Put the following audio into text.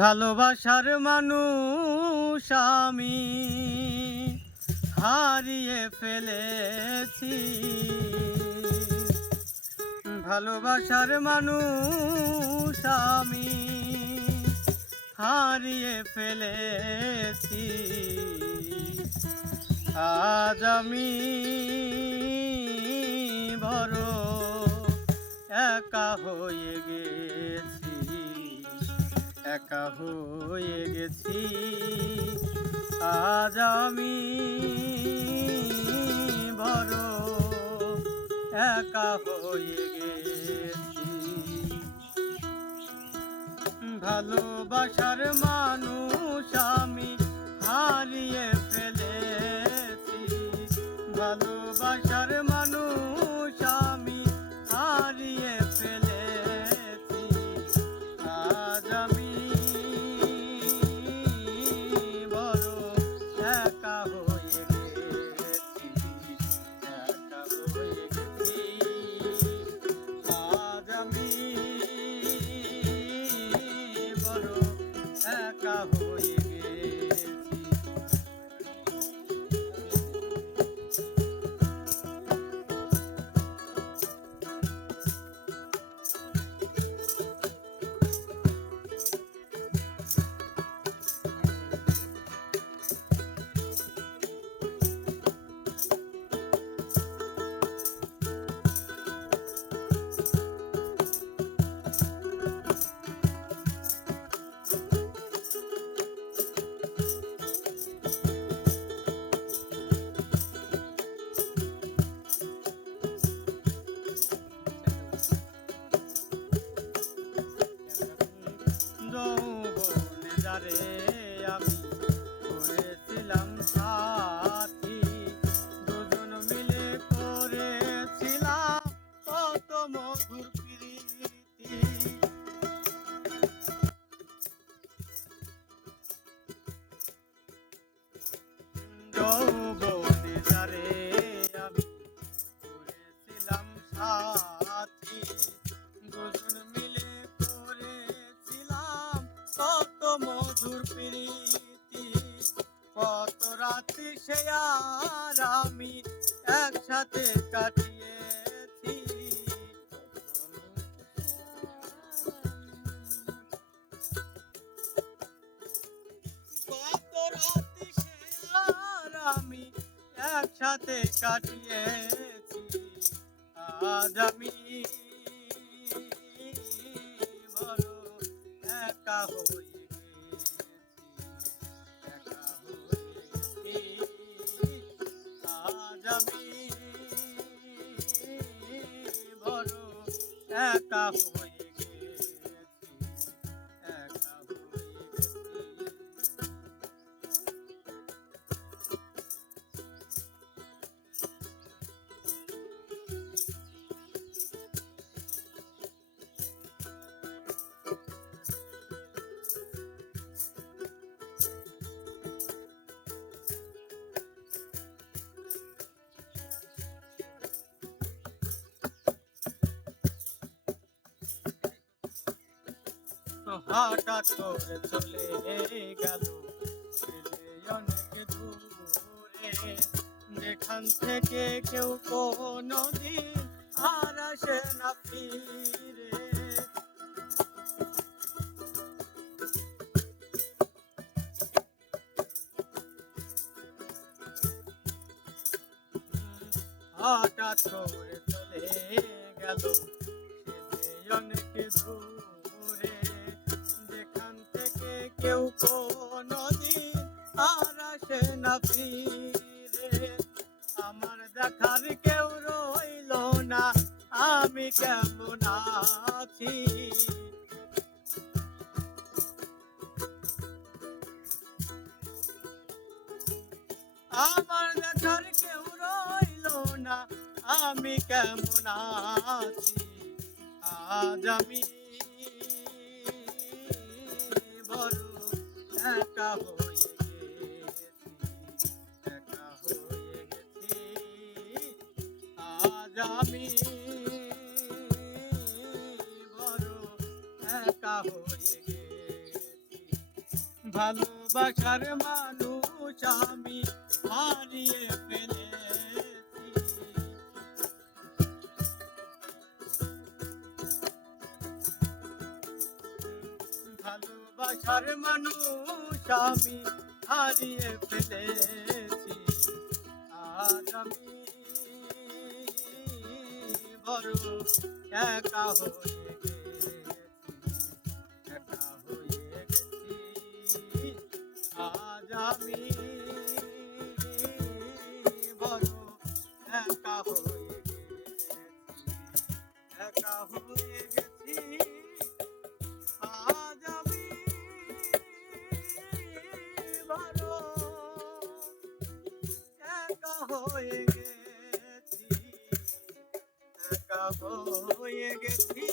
ভালোবাসার মানুষ আমি হারিয়ে ফেলেছি। ভালোবাসার মানুষ আমি হারিয়ে ফেলেছি। আজ আমি বড় একা হয়ে গেছি, একা হয়ে গেছি। আজ আমি বড় একা হয়ে গেছি। ভালোবাসার মানুষ আমি হারিয়ে ফেলেছি। ভালোবাসার মানুষ আমি হারিয়ে ফেলেছি। আজ আমি বড় একা হয়ে গেছি, একা হয়ে গেছি। আজ আমি বড় একা হয়ে গেছি। যৌবনে যারে আমি করেছিলাম সাথী, দুজন মিলে করেছিলাম কত মধুর প্রীতি। যৌবনে যারে আমি করেছিলাম সাথী, দুজন মিলে করেছিলাম কত মধুর প্রীতি। কত রাত্রি সে আর আমি একসাথে কাটিয়েছি। কত রাত্রি সে আর আমি একসাথে কাটিয়েছি। আজ আমি বড় একা হয়ে গেছি, একা হয়ে গেছি। আজ আমি বড় একা হয়ে গেছি, একা হয়ে গেছি। হঠাৎ করে চলে গেল অনেক দূরে, যেখান থেকে কেউ কোনোদিন আর আসে না ফিরে। হঠাৎ করে চলে গেল অনেক দূরে, যেখান থেকে কেউ কোনোদিন আর আসে না ফিরে। আমার দেখার কেউ রইল না, আমি কেমন আছি। আমার দেখার কেউ রইল না, আমি কেমন আছি। আজ আমি বড় একা হয়ে গেছি, একা হয়ে গেছি। আজ আমি বড় একা হয়ে গেছি। ভালোবাসার মানুষ আমি হারিয়ে ফেলেছি। ভালোবাসার মানুষ আমি হারিয়ে ফেলেছি। আজ আমি বড় একা হয়ে গেছি, একা হয়ে গেছি। আজ আমি বড় একা হয়ে গেছি, একা হয়ে গেছি। আজ আমি বড় একা হয়ে গেছি, একা হয়ে গেছি।